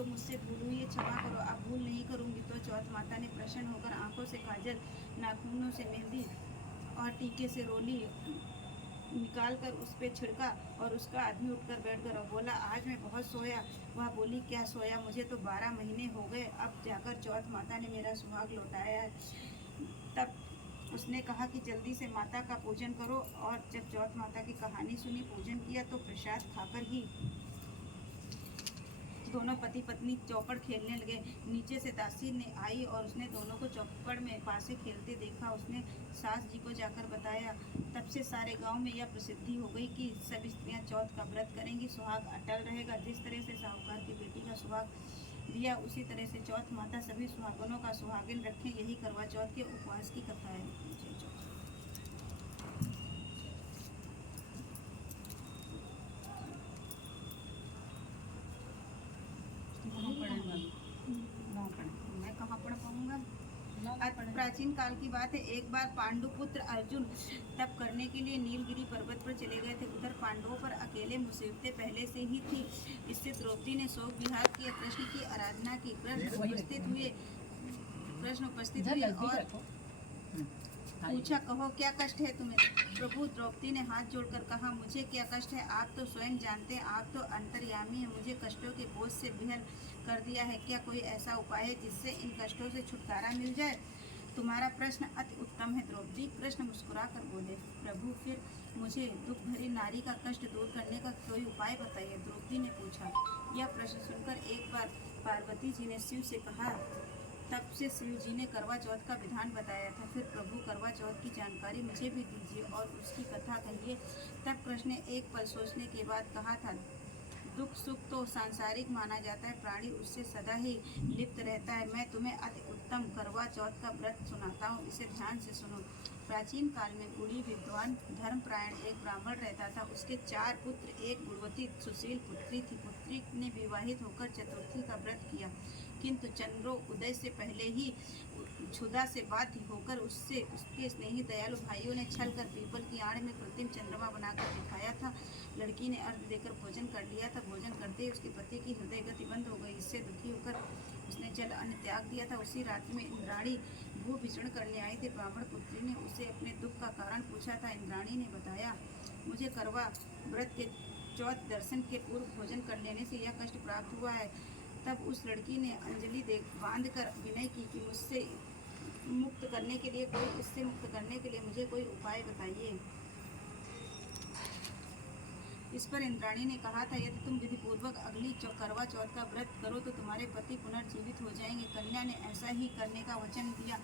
जो मुझसे भूल हुई है क्षमा करो, अब भूल नहीं करूँगी। तो चौथ माता ने प्रसन्न होकर आंखों से काजल, नाखूनों से मेहंदी और टीके से रोली निकाल कर उस पर छिड़का और उसका आदमी उठकर बैठ गया और बोला, आज मैं बहुत सोया। वह बोली, क्या सोया, मुझे तो 12 महीने हो गए, अब जाकर चौथ माता ने मेरा सुहाग लौटाया है। तब उसने कहा कि जल्दी से माता का पूजन करो। और जब चौथ माता की कहानी सुनी, पूजन किया, तो प्रसाद खाकर ही दोनों पति पत्नी चौपड़ खेलने लगे। नीचे से दासी ने आई और उसने दोनों को चौपड़ में पासे खेलते देखा। उसने सास जी को जाकर बताया। तब से सारे गांव में यह प्रसिद्धि हो गई कि सब स्त्रियां चौथ का व्रत करेंगी, सुहाग अटल रहेगा। जिस तरह से साहूकार की बेटी का सुहाग दिया, उसी तरह से चौथ माता सभी सुहागनों का सुहागिन रखें। यही करवा चौथ के उपवास की कथा है। जय चौथ। मैं कहाँ पढ़ पाऊंगा। प्राचीन काल की बात है। एक बार पांडुपुत्र अर्जुन तप करने के लिए नीलगिरी पर्वत पर चले गए थे। उधर पांडवों पर अकेले मुसीबतें पहले से ही थी। इससे द्रौपदी ने शोक विहार किया, कृष्ण की आराधना की। कृष्ण उपस्थित हुए और पूछा, कहो क्या कष्ट है तुम्हें। प्रभु, द्रौपदी ने हाथ जोड़कर कहा, मुझे क्या कष्ट है, आप तो स्वयं जानते हैं, आप तो अंतर्यामी हैं। मुझे कष्टों के बोझ से बिहर कर दिया है। क्या कोई ऐसा उपाय है जिससे इन कष्टों से छुटकारा मिल जाए। तुम्हारा प्रश्न अति उत्तम है द्रौपदी। कृष्ण मुस्कुरा कर बोले, प्रभु, फिर मुझे दुख भरी नारी का कष्ट दूर करने का कोई उपाय बताइए। द्रौपदी ने पूछा। यह प्रश्न सुनकर एक बार पार्वती जी ने शिव से कहा। तब से शिव जी ने करवा चौथ का विधान बताया था। फिर प्रभु, करवा चौथ की जानकारी मुझे भी दीजिए और उसकी कथा कहिए। तब कृष्ण ने एक पल सोचने के बाद कहा था, दुख सुख तो सांसारिक माना जाता है, प्राणी उससे सदा ही लिप्त रहता है। मैं तुम्हें अति उत्तम करवा चौथ का व्रत सुनाता हूँ, इसे ध्यान से सुनो। प्राचीन काल में गुणी विद्वान धर्मपरायण एक ब्राह्मण रहता था। उसके 4 पुत्र, एक गुणवती सुशील पुत्री थी। पुत्री ने विवाहित होकर चतुर्थी का व्रत किया, किंतु चंद्रो उदय से पहले ही क्षुधा से बाध्य होकर उससे उसके स्नेही दयालु भाइयों ने छल कर पीपल की आड़ में कृत्रिम चंद्रमा बनाकर दिखाया था। लड़की ने अर्घ देकर भोजन कर लिया था। भोजन करते ही उसके पति की हृदय गति बंद हो गई। इससे दुखी होकर उसने जल अन्न त्याग दिया था। उसी रात में इंद्राणी भू विचरण करने आई थी। ब्राह्मण पुत्री ने उसे अपने दुख का कारण पूछा था। इंद्राणी ने बताया, मुझे करवा व्रत के चौथ दर्शन के पूर्व भोजन कर लेने से यह कष्ट प्राप्त हुआ है। तब उस लड़की ने अंजलि दे बांध कर विनय की कि इससे मुक्त करने के लिए मुझे कोई उपाय बताइए। इस पर इंद्राणी ने कहा था, यदि तुम विधिपूर्वक अगली करवा चौथ का व्रत करो तो तुम्हारे पति पुनर्जीवित हो जाएंगे। कन्या ने ऐसा ही करने का वचन दिया।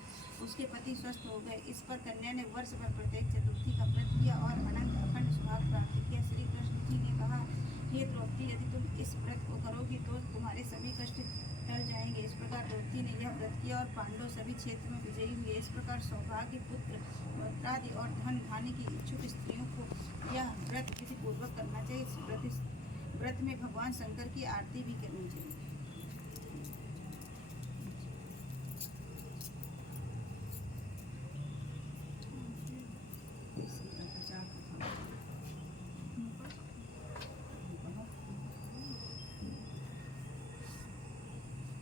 उसके पति स्वस्थ हो गए। इस पर कन्या ने वर्ष भर प्रत्येक चतुर्थी का व्रत किया और अनंत अखंड सुहाग प्राप्त किया। श्री कृष्ण जी ने कहा, हे द्रौपदी, यदि तुम इस व्रत को करोगी तो तुम्हारे सभी कष्ट टल जाएंगे। इस प्रकार द्रौपदी ने यह व्रत किया और पांडव सभी क्षेत्र में विजयी हुए। इस प्रकार सौभाग्य, पुत्र, वस्त्रादि और धन धान्य की इच्छुक स्त्रियों को यह व्रत विधि पूर्वक करना चाहिए। इस व्रत में भगवान शंकर की आरती भी करनी चाहिए।